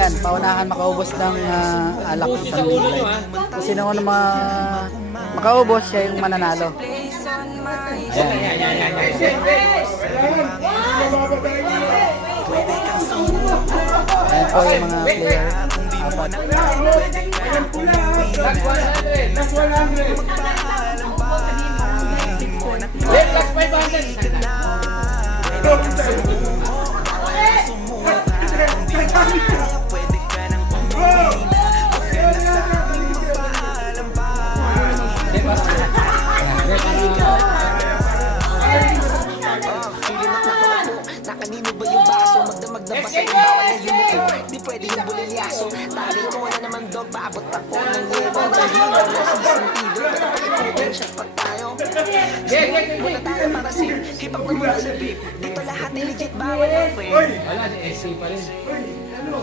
Ayan, paunahan makaubos ng alak. Puso sa ulo nyo, ha? Kung sino ang makaubos, siya yung mananalo. Ayan. Ayan po yung mga player. Apat. Last 100. Last 100. Last 500. Nakanino ba yung baso? Magdamag na ba sa bawal na yumuko? Di pwede yung bulilyaso. Tali ko na naman dog, paabot ako ng level na hilo na sisintido. Pagkakiputin siya pag tayo. Muna tayo para hip-hop na muna sa beat. Dito lahat ay legit, bawal ang fame. Wala, si SC pa rin.